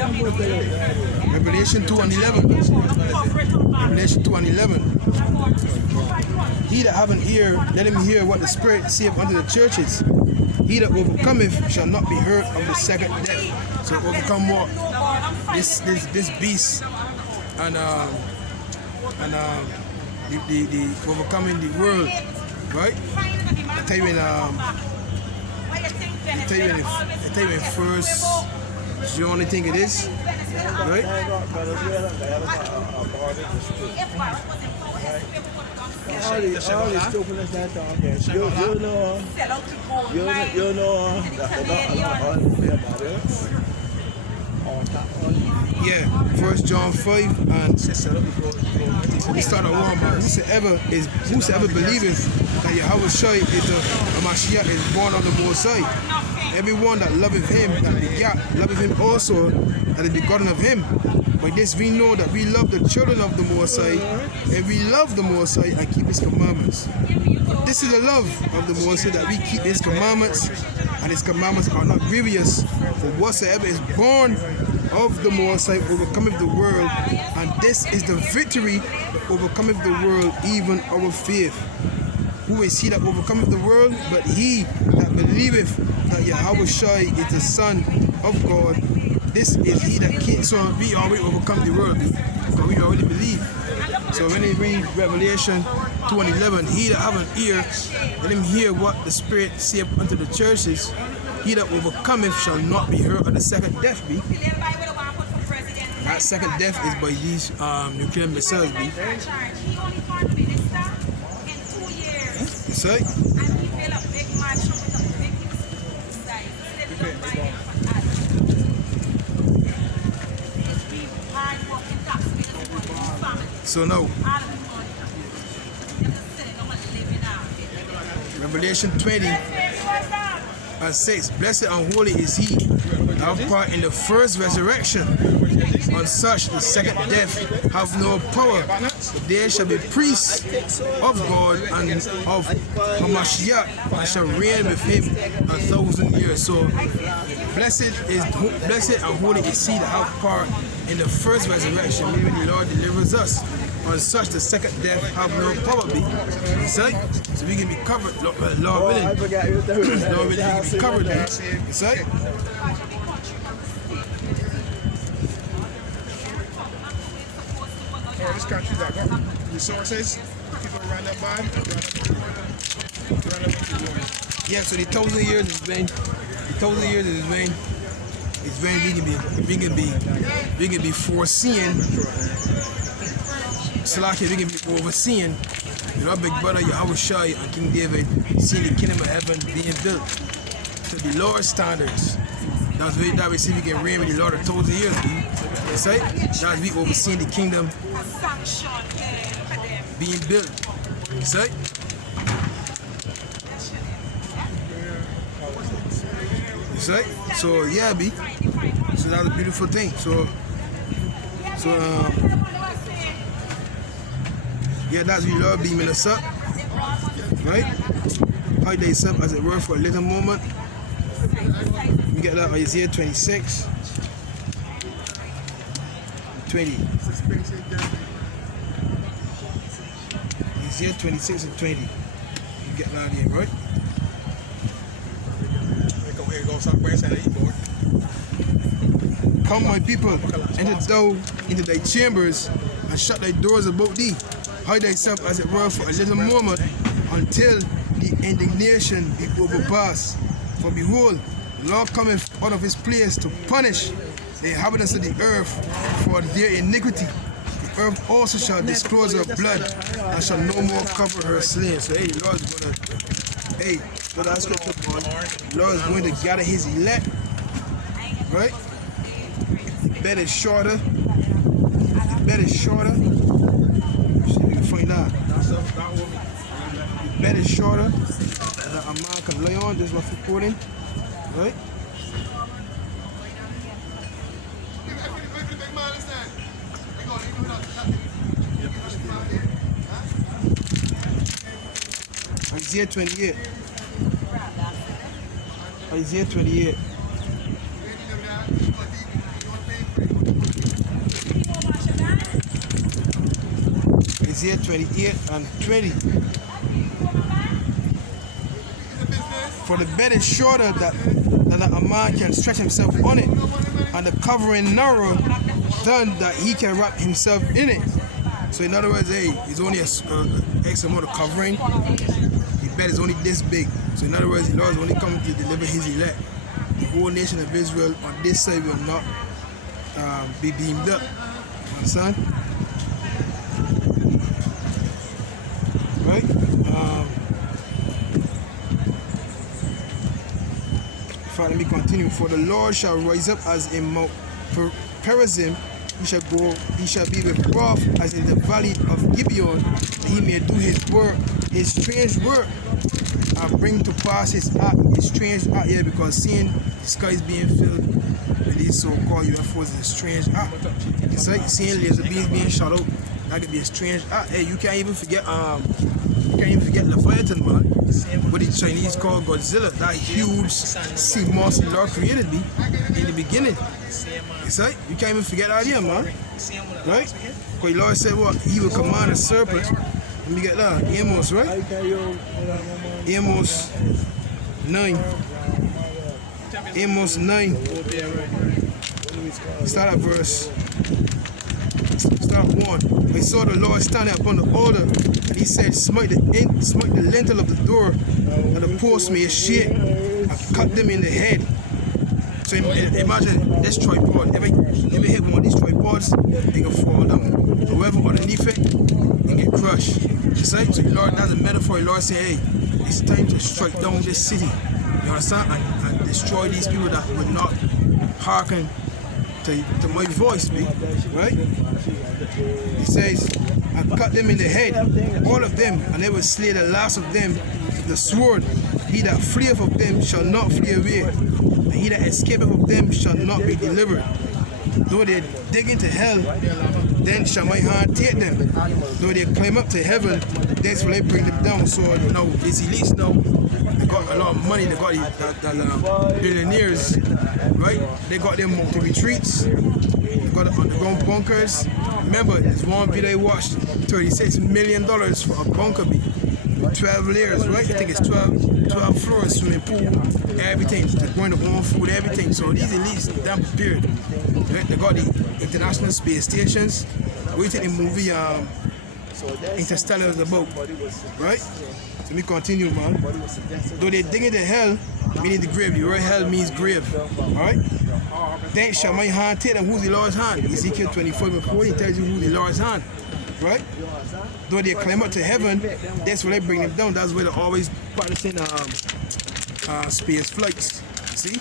Revelation 2:11. Revelation 2:11. He that have an ear, let him hear what the Spirit saith unto the churches. He that overcometh shall not be hurt of the second death. So overcome what? This beast and the overcoming the world, right? I tell you in First John, I think it is, right? All these stupidness that talking. You know yeah, First John 5 and we start at 1. But whosoever believeth that YAHAWASHI is a Mashiach is born of the Most High. Everyone that loveth him, that begat, loveth him also, that is begotten of him. By this we know that we love the children of the Most High, and we love the Most High and keep his commandments. This is the love of the Most High, that we keep his commandments, and his commandments are not grievous. For whatsoever is born of the Most High overcometh the world, and this is the victory overcometh the world, even our faith. Who is he that overcometh the world? But he that believeth that YAHAWASHI is the Son of God. This is he that came. So we already overcome the world, because we already believe. So when you read Revelation 2:11, he that have an ear, let him hear what the Spirit saith unto the churches. He that overcometh shall not be hurt of the second death. Be that second death is by these nuclear missiles. Be you see? So now, Revelation 20:6. Blessed and holy is he that have part in the first resurrection. On such the second death have no power, but they shall be priests of God and of Hamashiach, and shall reign with him 1,000 years. So blessed and holy is he that have part in the first resurrection, meaning the Lord delivers us. On such the second death have no power. Be so we can be covered, Lord willing. Lord willing, we can be covered. You see? This country that got resources, people around that by. Yeah, so the 1,000 years is vain. The 1,000 years is vain. It's vain. We can be foreseeing. Slaki, we can be overseeing. Our big brother YAHAWASHI and King David seeing the kingdom of heaven being built to the Lord's standards. That's way that we see we can reign with the Lord 1,000 years. You see? That's we overseeing the kingdom being built. You see? You see? So yeah, B. So that's a beautiful thing. Yeah, that's we Lord beaming us up. Right? Hide us up as it were for a little moment. We get that Isaiah 26. 20. Isaiah 26 and 20. You get that here, right? Come, my people, enter thou into thy chambers and shut thy doors about thee. Hide thyself as it were for a little moment until the indignation be overpassed. For behold, the Lord cometh out of his place to punish the inhabitants of the earth for their iniquity. The earth also shall disclose her blood and shall no more cover her slain. So hey, the Lord is gonna, hey, so that's scripture, boy. The Lord is going to gather his elect, right? The bed is shorter. The bed is shorter. See if we can find out. The bed is shorter that a man can lay on. This is what's recording, right? Isaiah 28. Isaiah 28. Isaiah 28 and 20. For the bed is shorter that a man can stretch himself on it, and the covering narrow than that he can wrap himself in it. So in other words, hey, it's only X amount of covering. The bed is only this big. So in other words, the Lord is only coming to deliver his elect. The whole nation of Israel on this side will not be beamed up. Understand? Right? Let me continue. For the Lord shall rise up as in Mount Perazim. He shall be with wrath as in the valley of Gibeon, that he may do his work, his strange work, and bring to pass his strange act here, because seeing the skies being filled with these so-called UFOs is a strange act. It's like seeing laser beams being shot out. That could be a strange act. Hey, you can't even forget Leviathan, man. What the Chinese call Godzilla, that huge sea monster the Lord created me in the beginning. It's like, you can't even forget that idea, man. Right? Because the Lord said what? He will command a serpent. Let me get that. Amos, right? Amos 9. Amos 9. Start at verse. Start 1. I saw the Lord standing upon the altar, and he said, smite the lintel of the door, and the posts may shake, and cut them in the head. So imagine this tripod. If you hit one of these tripods, they can fall down. However, underneath it, they get crushed. So the Lord, that's a metaphor. The Lord said, hey, it's time to strike down this city. You understand? And destroy these people that would not hearken to my voice, me, right? He says, I cut them in the head, all of them, and they will slay the last of them with the sword. He that fleeth of them shall not flee away, and he that escapeth of them shall not be delivered. Though they dig into hell, then shall my hand take them. Though they climb up to heaven, thence will I bring them down. So now, these elites now, they got a lot of money, they got the billionaires, right? They got their multi retreats, they got the underground bunkers. Remember, there's one video I watched, $36 million for a bunker, 12 layers, right? I think it's 12 floors, swimming pool, everything. They're going to own food, everything. So these elites, damn prepared. Right? They got the international space stations. We think the movie Interstellar is about, right? So we continue, man. Though they dig into hell, meaning the grave. The word hell means grave, alright? Then shall my hand take them. Who's the Lord's hand? Ezekiel 24 before he tells you who's the Lord's hand, right? Though they climb up to heaven, that's where they bring them down. That's where they're always practicing space flights, see?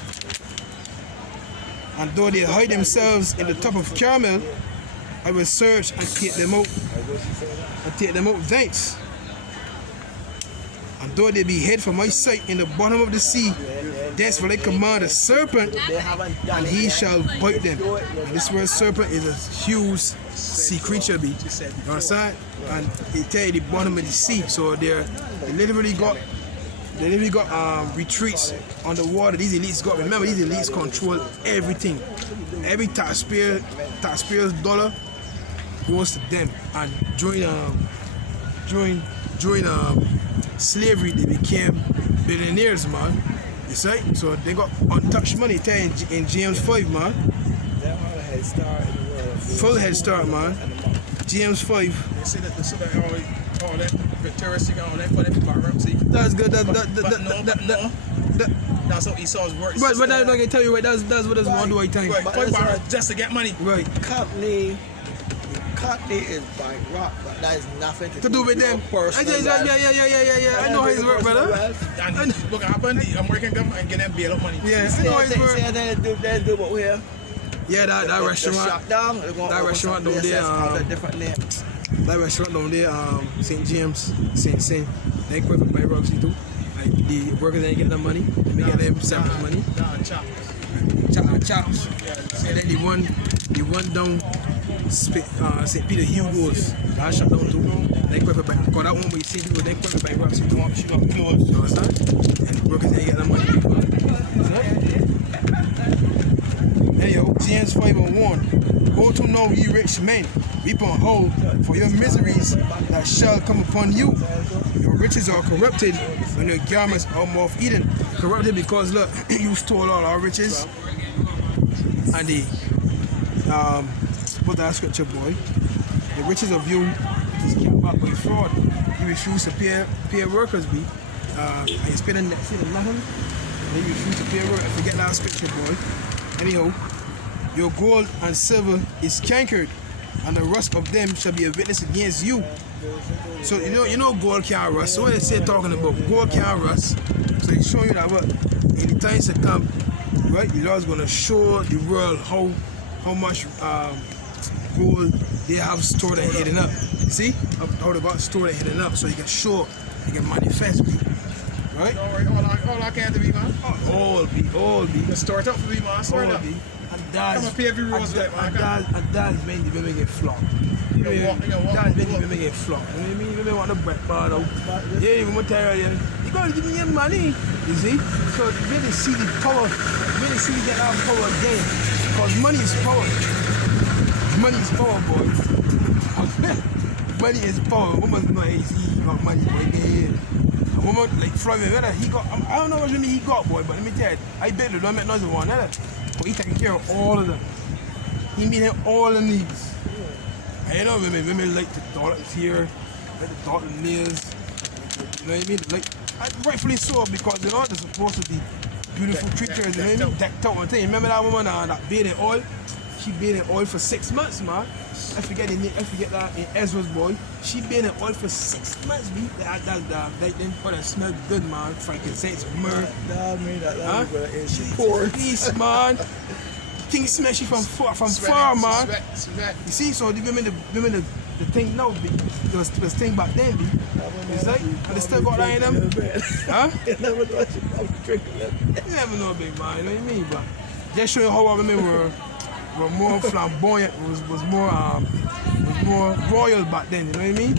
And though they hide themselves in the top of Carmel, I will search and take them out, thence. And though they be hid from my sight in the bottom of the sea, thence will I command a serpent, and he shall bite them. And this word serpent is a huge sea creature, you understand? And they tell you the bottom of the sea. So they literally got retreats on the water. These elites got. Remember, these elites control everything. Every taxpayer's dollar goes to them. And during slavery, they became billionaires, man. You see? So they got untouched money. Tell you in James 5, man. Full head start, man. James 5. They say that all that victorious all that for them BARAK, see? That's good. That's how Esau's works. But I can tell you, right? That's what this one do, I think. Right, for BARAK just to get money. Right. Company is bankrupt, but that is nothing to do with them. Yeah. I know how it works, brother. And look what happened, the American government get them bail out money. Yeah, I know how it works. They do what we have. Yeah, that restaurant. That restaurant down there. Different name. That restaurant down there, St. James, St. They quit for bankruptcy too. Like the workers ain't getting the money. They get them separate money. Chops. And then the one down St. Peter Hugo's. That shut down too. They quit for bankruptcy. Because that one where you see people, they quit for bankruptcy too. She got closed. You understand? And the workers ain't getting the money. Anyhow, James 5:1. Go to know, ye rich men, weep on hold for your miseries that shall come upon you. Your riches are corrupted, and your garments are moth eaten. Corrupted because look, you stole all our riches, and the what that scripture, boy? The riches of you is kept back by fraud. You refuse to pay workers, be. You spending nothing, and then you refuse to pay workers. Forget that scripture, boy. Anyhow, your gold and silver is cankered, and the rust of them shall be a witness against you. So you know gold can't rust. So what they say talking about gold can't rust. So he's showing you that what in the times to come, right? The Lord's gonna show the world how much gold they have stored and hidden up. You see? How they got stored and hidden up, so you can show, you can manifest, right? All I can do, man. All be. Start up for me, man. Start up. And that's, I'm gonna pay every rose back, man. And that's when the women get flocked. That's when the women get flocked. You know what I mean? Women want to break man out. Yeah, you want to tell you, you gotta give me your money. You see? So when they see the power, when they see they get our power again, because money is power. Money is power, boys. Money is power. Woman's not AC, he got money, boy. Yeah. A woman like Floyd Mayweather, he got, I don't know what really he got, boy, but let me tell you, I bet they don't make noise of one another. But he taking care of all of them. He meeting all the needs. And you know, women like the daughters here, like the daughter nails. You know what I mean? Like, rightfully so, because you know they're supposed to be beautiful creatures. You know what I mean? Decked out. Remember that woman that bathed in oil? She bathed in oil for 6 months, man. I forget that in Ezra's boy. She bathed in oil for 6 months, B. That then for that smell good, man. Frankincense, myrrh. She poured. Peace, man. Things smell she from far, man. Sweat. You see, so the women, the thing now, there was thing back then, B. It's like, and they still got that in them. Huh? You never know she probably drinking that. You never know, big man. You know what I mean, but just showing how our women were more flamboyant, was more royal back then. You know what I mean?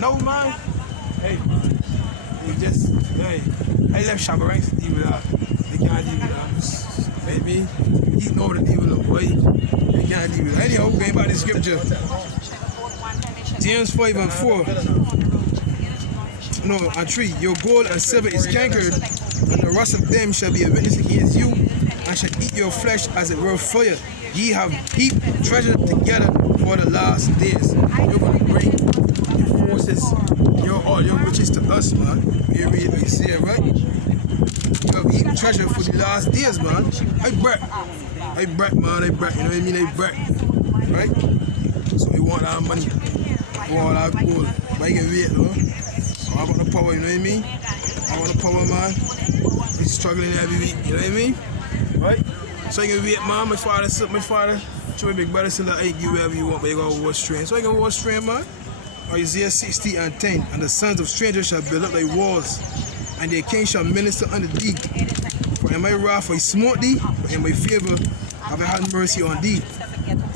No, man. Hey, I left Shabaranks to deal with that. They can't deal with that. Baby, he know the deal with them, boy. They can't deal with that. Anyhow, going back to the scripture. James 5:4. No, and 3. Your gold and silver is cankered, and the rust of them shall be a witness against you, and shall eat your flesh as it were fire. Ye have heaped treasure together for the last days. You're going to bring your forces, all your riches to us, man. You read me, see it, right? You have heaped treasure for the last days, man. I break, man. You know what I mean? I break, right? So we want our money, we want our gold. But I can wait, though. So I got the power, you know what I mean? I got the power, man. We're struggling every week, you know what I mean? Right? So I can wait, man. My father, show my big brother, so that I give you whatever you want, but you got to watch strength. So I can watch strength, man. Isaiah 60:10. And the sons of strangers shall build up thy walls, and their king shall minister unto thee. For in my wrath I smote thee, but in my favor have I had mercy on thee.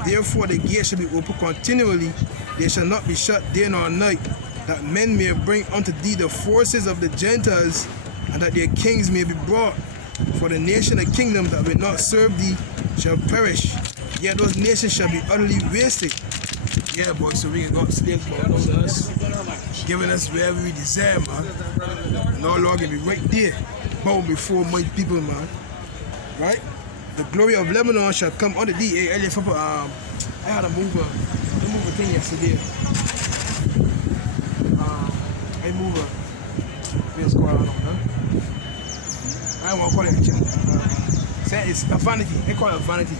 Therefore the gate shall be open continually, they shall not be shut day nor night, that men may bring unto thee the forces of the Gentiles, and that their kings may be brought. For the nation and kingdom that will not serve thee shall perish, yet those nations shall be utterly wasted. Yeah, boy, so we can go slaves about us, giving us wherever we desire, man. And our Lord can be right there, bow before my people, man. Right? The glory of Lebanon shall come unto thee. Hey, Elliot, I had a mover thing yesterday. I move what's going on, huh? I don't want to call it a chat. Say it's a vanity. They call it a vanity.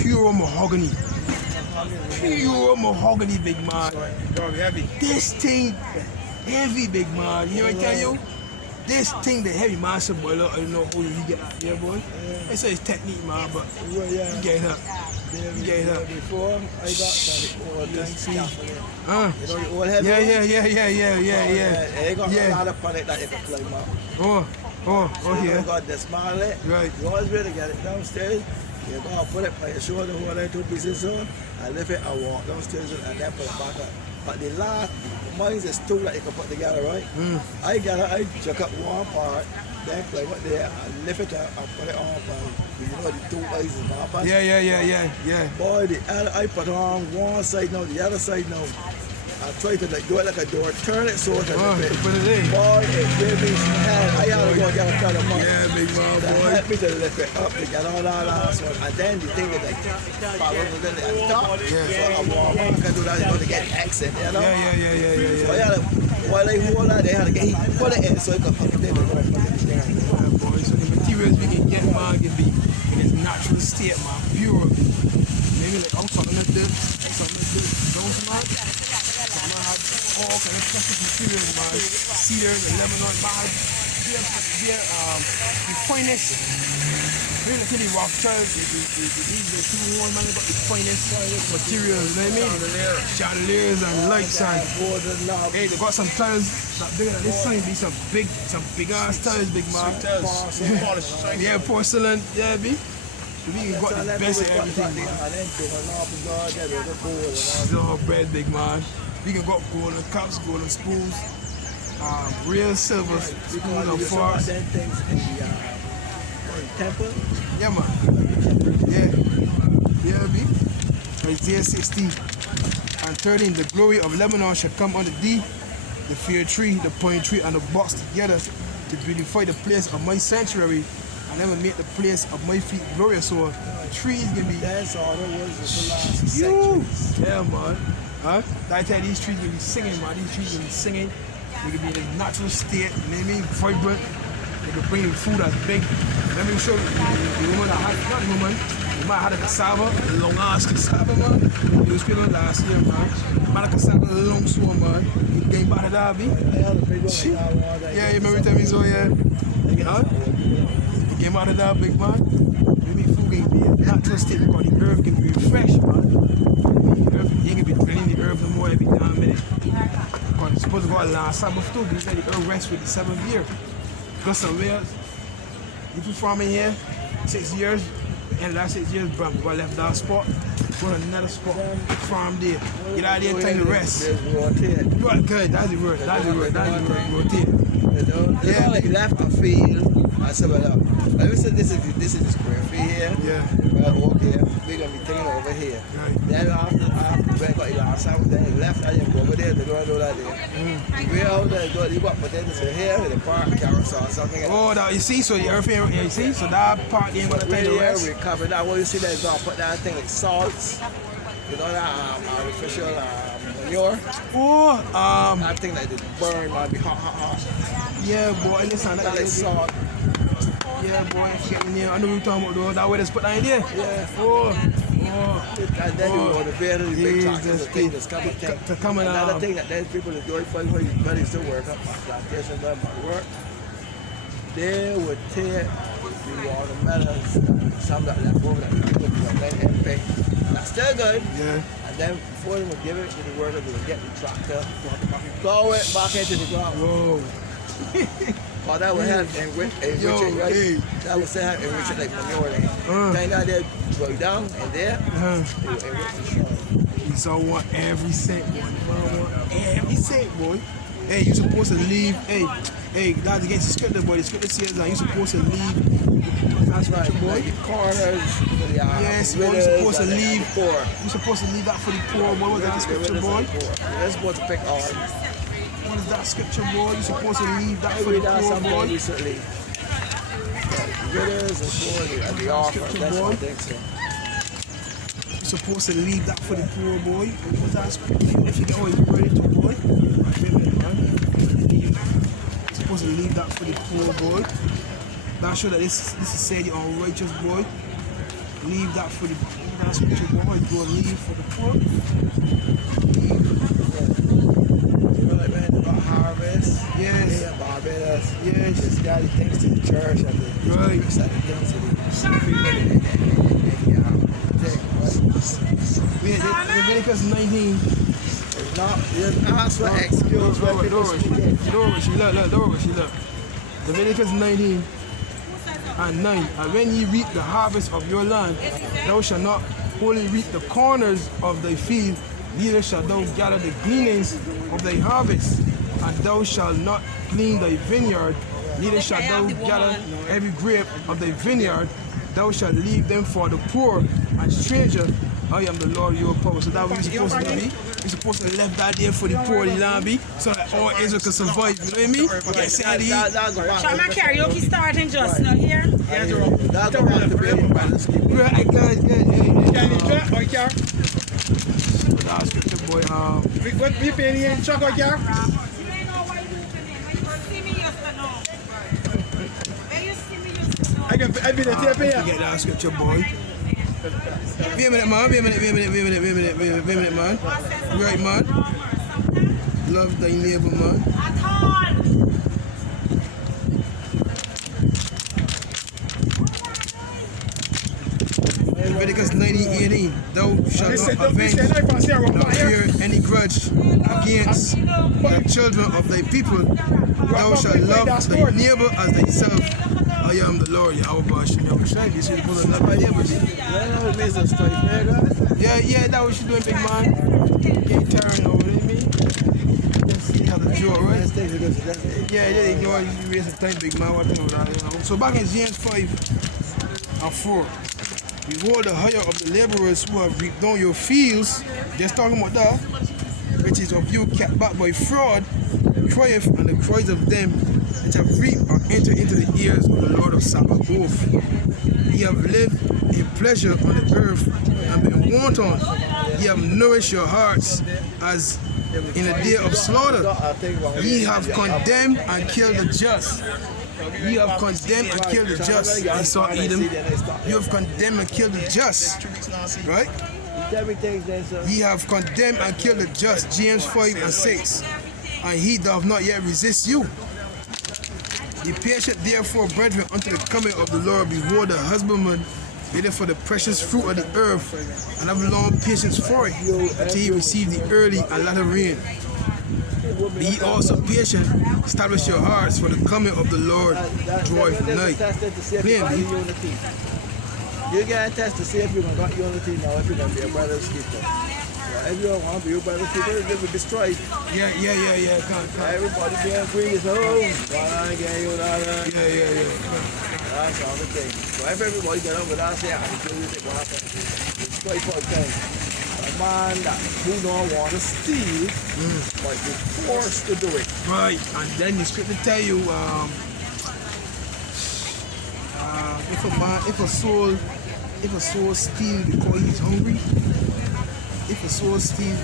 Pure mahogany. Pure mahogany, big man. Heavy. This thing heavy, big man. You know what I tell you? This thing the heavy man, so boy, look, I don't know who you get out here, boy. They say it's technique, man, but you get it up. You get it up. Before I got that, Huh? you know the old head? Yeah. They got a lot of product that you can play, man. Oh, You yeah. got the small leg. Right. You always ready to get it downstairs. You go and put it by your shoulder, hold it 2 pieces on, and lift it and walk downstairs and then put it back up. But the last, mine is 2 that you can put together, right? I check up one part, Then play what there, I lift it up, I put it on, you know the two eyes and all. Yeah. Boy, the other I put on one side now, the other side now. I try to like do it like a door, turn it so that Put it in. boy, it gave me some hand. I had to go get a cut of money. Yeah, big man, That boy. helped me to lift it up to get all that last one. And then the thing is like, follow it at the top. Yeah. So I walk on, I can do that, you know, to get accent, you know? Yeah. So I had to, while they hold that, they had to get, he put it in so he could fucking take it. Yeah, boy. So the materials we can get, man, can be in its natural state, man, pure. Maybe like I'm talking like this, those man. Man have all kind of plastic materials, man. Cedar, the Lebanon, man. They're the finest. Really, like the RAWCHAA, these the two one man got the finest materials, you know what I mean? Chandeliers and lights and hey, they got some tiles that bigger than this sign, be some big ass tiles, big man. Yeah, porcelain, yeah, B. We got the best of everything, man. Silver bread, big man. We can got golden cups, golden spoons, real silver spoons and forks. Temple? Yeah, man. Yeah, B. Isaiah 16 and 13. The glory of Lebanon shall come unto thee, the fir tree, the pine tree, and the box together to beautify the place of my sanctuary, and I will make the place of my feet glorious. So the trees can be. That's all it was for the last centuries. Yeah, man. Huh? I tell you, these trees can be singing, man. These trees can be singing. They can be in a natural state, you know what I mean? Vibrant. They can bring you food that's big. Let me show you the woman that had, not the woman, the man had a cassava, a long ass cassava, man. He was speaking last year, man. Man, a cassava, a long sword, man. He came back to that, B. Yeah, you remember telling me so, yeah? Huh? He came out of that, big man. Maybe food can be a natural state because the herb can be fresh, man. You can be drilling the herb no more every damn minute. Because it's supposed to go a last Sabbath too, because the herb rests with the 7th year. Go somewhere else. If you farming here, 6 years, and last 6 years, bro, go left that spot, go to another spot, farm there. Get out there and time to rest. Right, good, that's the word, rotate. Yeah, like left a field. I said, well, let me say this is the square feet here. Yeah. Well, okay, we're gonna be taking over here. Right. Then after we got the outside, then he left, I didn't go over there, they don't do that there. We out there, you got potatoes here, the park, carrots or something. Oh, that, you see, so the earth here, you see, so that part ain't gonna take the rest. We covered that. What you see there is gonna put that thing like salts. You know that artificial manure. Oh, That thing like the burn might be hot. yeah, boy, listen, That like salt. yeah, boy, if you get me near, I know we're talking about though, that way they put that in there. Yeah. Oh. And then you want to bear the big tractors and things, coming thing. To come and, Another thing that there's people that do it for you, but they still work up my plantation, done my work. They would take the watermelons, some that left over that they put in the that's still good. yeah. And then before they would give it to the worker, they would get the tractor, throw it back into the ground. Whoa. Well, that would help enrich it, right? Hey. That would say help enrich it like manure. Then that they go down and there, they would enrich the soil. You saw want every cent, boy. Every cent, boy. Hey, you supposed to leave. Hey, that's against the scripture, boy. The scripture says that you're supposed to leave. That's right, boy. Like the corners, the Yes, boy. You're supposed to leave. You're supposed to leave that for the poor, boy. What's that scripture, boy? They're supposed to pick on. What is that scripture, boy? You're supposed to leave that for the poor, boy. Recently. Widows and poor and the orphans. That's what I think so. You're supposed to leave that for the poor, boy. What's that scripture? If you get what you're ready to, boy. Wait a minute, man. You're supposed to leave that for the poor, boy. That show that this is said the unrighteous, boy. Leave that for the that scripture, boy. Go leave for the poor. Like man, about harvest. Yes. Yeah, Barbados. Yes. It's got the things to the church and the Right. it's got the things to the people and Leviticus 19. it's not just ask for excuse when people speak. Look. Leviticus 19 and 9. And when ye reap the harvest of your land, thou shalt not wholly reap the corners of thy field, neither shalt thou gather the gleanings of thy harvest, and thou shalt not glean thy vineyard, neither shalt thou gather every grape of thy vineyard. Thou shalt leave them for the poor and stranger. I am the Lord your power. So that what we supposed to be. We supposed to left that there for the poor, the land, so that all Israel can survive. You know what I mean? Okay, say Shall my karaoke starting just now here? Yeah, Jerome. That's the one to be in balance. right, good. Can you drop or car? That's scripture, boy. What we paying in truck or car? You know why you see me yesterday. Where you see me yesterday? I be the tape here. Get that scripture, boy. Wait a minute, man. Wait a minute, man. Right, man. Love thy neighbor, man. At all. Leviticus 19:18. Thou shalt not avenge nor bear any grudge against the children of thy people. Thou shalt love thy neighbor as thyself. I am the Lord, YAHAWAH. This is supposed to love my neighbors. Yeah, that what you doing, big man. Can't turn over, you know what I mean? See how the jaw, right? Yeah, they ignore you raise the time, big man. What you know, so back in James 5:4. Behold, the hire of the laborers who have reaped down your fields, just talking about that, which is of you kept back by fraud, crieth, and the cries of them which have reaped are entered into the ears of the Lord of Sabaoth. Ye have lived in pleasure on the earth and been wanton. Ye have nourished your hearts as in a day of slaughter. Ye have condemned and killed the just. Ye have condemned and killed the just. You saw Edom. You have condemned and killed the just. Right? Ye have condemned and killed the just. James 5:6. And he doth not yet resist you. Be patient therefore, brethren, unto the coming of the Lord. Behold, the husbandman waiting for the precious fruit of the earth, and have long patience for it, until he receive the early and latter rain. Be ye also patient, establish your hearts, for the coming of the Lord draweth nigh. Plainly, you get a test to see if you're going to get unity now, if you're going to be a brother's keeper. If you don't want to be a brother's keeper, they will destroy it. Yeah. Everybody being free is home. Yeah. That's all the thing. So if everybody get up with us, yeah, I can tell you what happens. It's quite for thing. A man who don't want to steal might be forced to do it. right. And then the scripture tell you, if a soul steal because he's hungry, if a soul steal,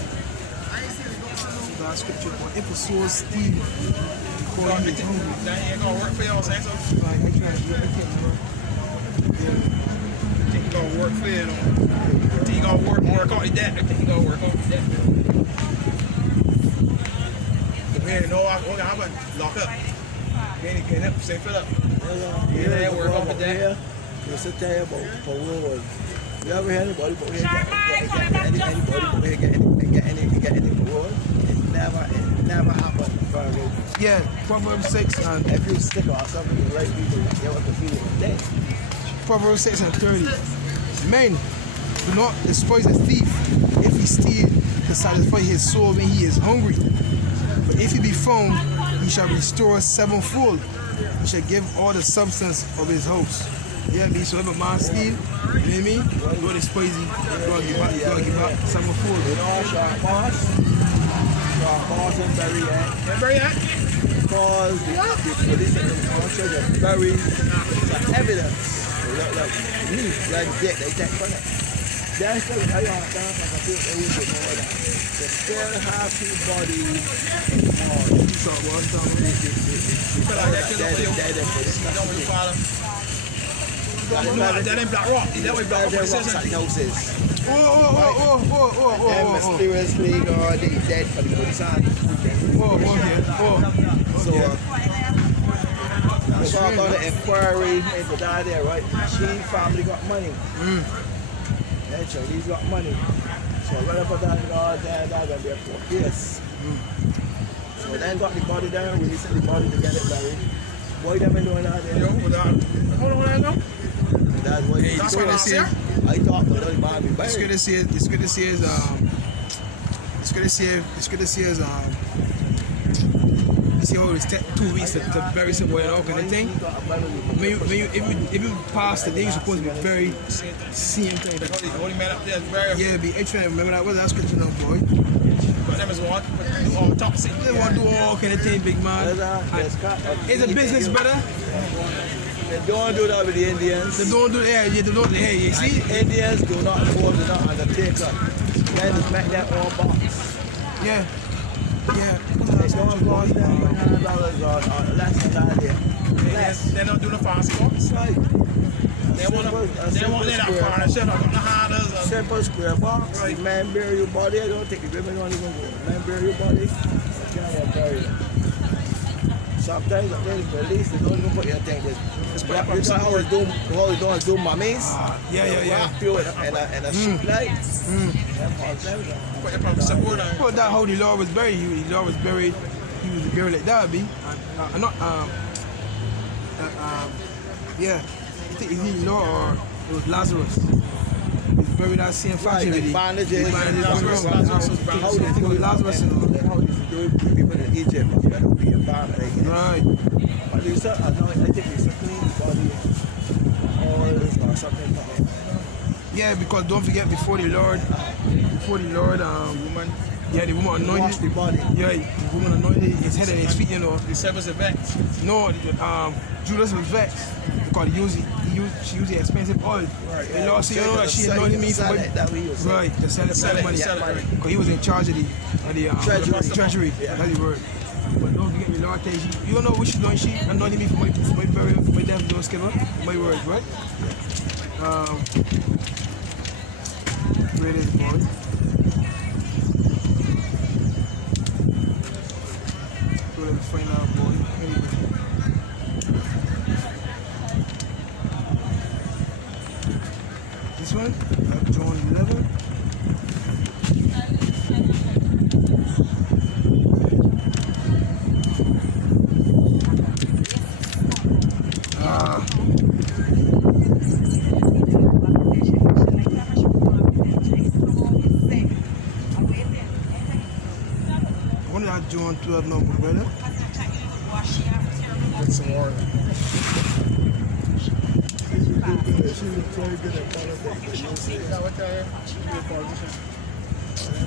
that scripture, but if a soul steal because he's hungry, That ain't gonna work for y'all, saying so? like, I can't remember. Yeah. Think he gonna work for you, though. Think he gonna work on that. I think he gonna work on that. Man, no, I'm gonna lock up. Man, get up, say fill up. Yeah, work on that. Here, just to tell you about parole. You ever hear anybody but get any parole? It never happened. Yeah, Proverbs 6 and If you stick or something, the right people, they want to feel it dead. Proverbs 6:30. Men, do not despise a thief if he steal to satisfy his soul when he is hungry. But if he be found, he shall restore sevenfold. He shall give all the substance of his house. Yeah, me. So if a man steal, you know what I mean? Don't despise him. Don't give back sevenfold. You know, Shark Boss and Barry, Bury that. because the police and the council are very evidence. Like they take from it. That's the way I understand from the people who would know that. They still have two bodies on. So one time, That ain't Black Rock. That way Black Rock says it. And mysteriously, God, they dead for the good son. So, before I got an inquiry into that there, right? She family got money. And Chinese got money. So, right up at that, God, that's going to be a court case. So, then got the body down, we sent the body to get it buried. Why them been doing that there? Hold on now. That's what Hey, that's what they say. I thought that the body buried. It's good to see you see how it's 2 weeks to bury somewhere and all kind of thing. If you pass the day, you're supposed to be buried same thing. The holy man up there is buried. Yeah, be interesting. Remember that? What's that scripture now, boy? But them is one, do all top thing. They want to do all kind of thing, big man. It's a business, brother. They don't do that with the Indians. They don't do that. Yeah, they don't. Hey, you see? Indians do not hold it on the taker. They just make their own box. Yeah. Yeah. They don't cost them $100 or less than that here. Less. They don't do the fancy box. Right. They won't let that furniture. I got the handles. Simple square box. Right. The man bury your body. I don't think the women don't even go. The man bury your body. You can't bury it. Sometimes when it's released, they don't even put your thing there. You know how they do mummies? Yeah. And a sheep light. Well, that's how the Lord was buried. The Lord was buried. He was buried like that, be. Yeah. I think it's the Lord or it was Lazarus. He's buried that same fashion. Right, bandages. Lazarus. How they do it, Lazarus. how they do it, people in Egypt, but that would be a bandage. Right. But they said, I think it's a clean body. Or something. Yeah, because don't forget before the Lord, woman. Yeah, the woman anointed Wash the body. Yeah, the woman anointed his head and his feet, you know. The servants are vexed. No, Judas was vexed because she used the expensive oil. Right, The Lord said, you know that she anointed me for right, to sell it money. Because he was in charge of the treasury. Yeah. That's the word. But don't forget, the Lord tells you don't know which anointing she anointed me for my burial, for my death, don't skip her. My words, right? Where it is, boy. Let me find out, boy. This one, John 11. What is that John 12 number, brother? Get some water.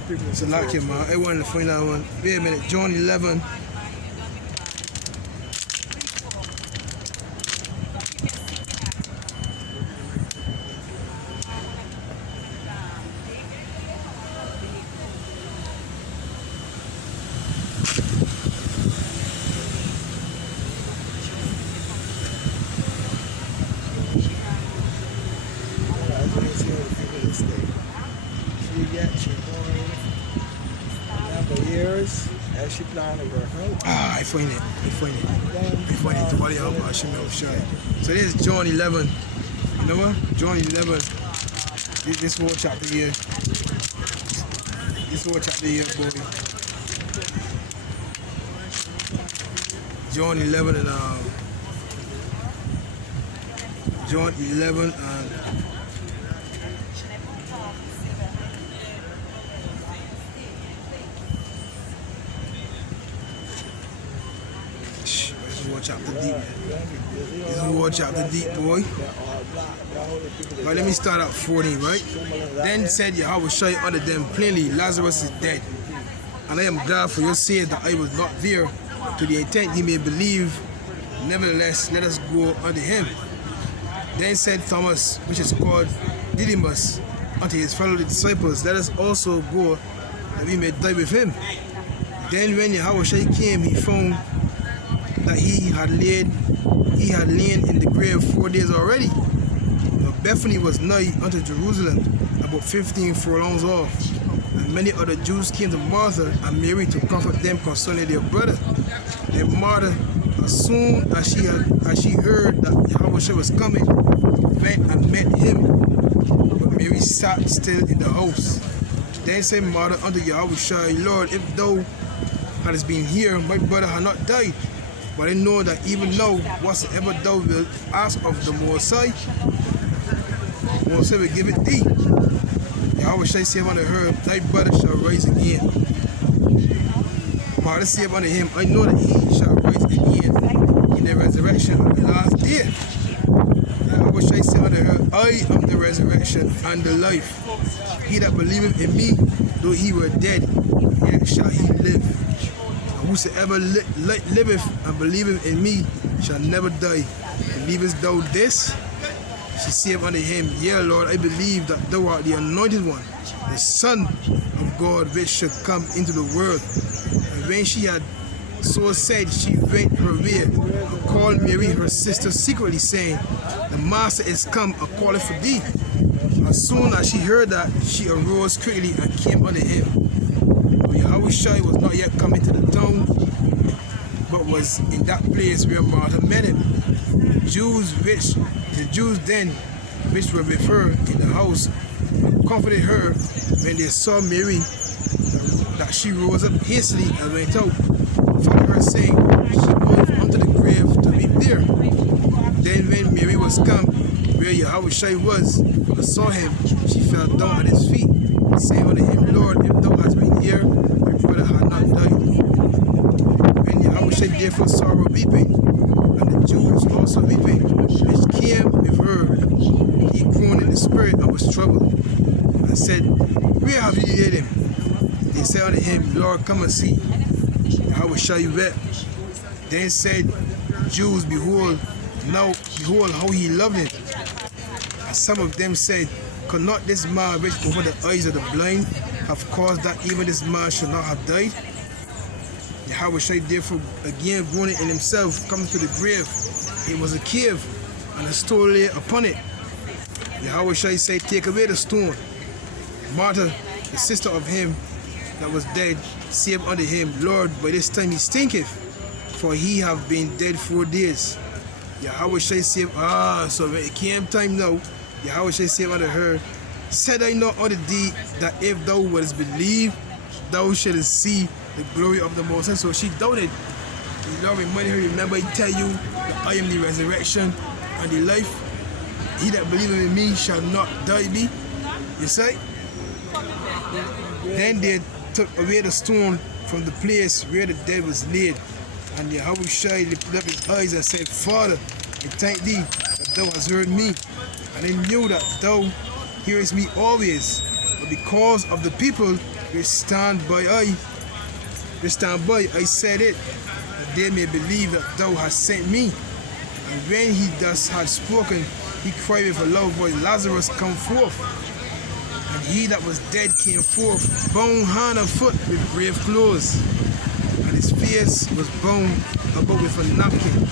It's a lot here, man. I wanted to find out one. Wait a minute, John 11. And she planned to work out. I find it. To what BAHASHAM shy. So this is John 11. You know what? John 11. This whole chapter here. Boy. John 11 and John 11 and chapter deep. This is one chapter deep, boy. But let me start at 14, right? Then said YAHAWASHI unto them plainly, Lazarus is dead. And I am glad for your sake that I was not there, to the intent ye may believe. Nevertheless, let us go unto him. Then said Thomas, which is called Didymus, unto his fellow disciples, let us also go, that we may die with him. Then when YAHAWASHI came, he found that he had lain in the grave 4 days already. But Bethany was nigh unto Jerusalem, about 15 furlongs off. And many other Jews came to Martha and Mary to comfort them concerning their brother. And Martha, as soon as she heard that YAHAWASHI was coming, went and met him. But Mary sat still in the house. Then said Martha unto YAHAWASHI, Lord, if thou hadst been here, my brother had not died. But I know that even now, whatsoever thou wilt ask of the Most High will give it thee. YAHAWASHI said unto her, thy brother shall rise again. Martha said unto him, I know that he shall rise again in the resurrection of the last day. Yahawashai said unto her, I am the resurrection and the life. He that believeth in me, though he were dead, yet shall he live. And whosoever liveth and believeth in me shall never die. Believest thou this? She said unto him, Yea, Lord, I believe that thou art the anointed one, the Son of God, which should come into the world. And when she had so said, she went her way, and called Mary her sister secretly, saying, The Master is come, and calleth for thee. As soon as she heard that, she arose quickly and came unto him. But Yahawashai was not yet come into the town, but was in that place where Martha met him. The Jews then, which were with her in the house, comforted her when they saw Mary, that she rose up hastily and went out, followed her, saying, She goeth unto the grave to weep there. Then when Mary was come where Yahawashai was, and saw him, she fell down at his feet, saying unto him, Lord, if thou hadst been here, my brother had not died. When Yahawashai therefore saw her weeping, and the Jews also weeping, which came with her, he groaned in the spirit and was troubled, and said, Where have you laid him? They said unto him, Lord, come and see. Yahawashai wept. Then said the Jews, Behold how he loved him. And some of them said, Could not this man which opened the eyes of the blind have caused that even this man should not have died? Yahawashai therefore again groaning in himself, coming to the grave. It was a cave, and a stone lay upon it. Yahawashai said, Take away the stone. Martha, the sister of him that was dead, said unto him, Lord, by this time he stinketh, for he have been dead 4 days. Yahawashai said, so when it came time now, Yahawashai said unto her, Said I not unto thee that if thou wouldst believe, thou shouldst see the glory of the Most High? So she doubted. The Lord reminded her, Remember, I tell you that I am the resurrection and the life. He that believeth in me shall not die be. You say? Then they took away the stone from the place where the dead was laid. And Yahawashai lifted up his eyes and said, Father, I thank thee that thou hast heard me. And I knew that thou hearest me always. But because of the people which stand by, I said it, that they may believe that thou hast sent me. And when he thus had spoken, he cried with a loud voice, Lazarus, come forth. And he that was dead came forth, bound hand and foot with grave clothes, and his face was bound about with a napkin.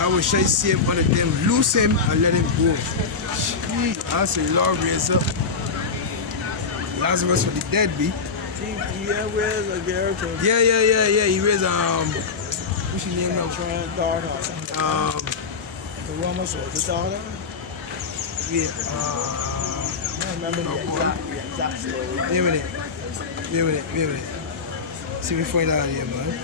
Yahawashai said unto them, Loose him and let him go. I said, Lord, raise up Lazarus for the dead, be. Yeah, where's a girl? Yeah. He raised What's your name? Daughter. The woman, so the daughter. Yeah. I don't remember the exact story. Wait a minute. See me find out here, man.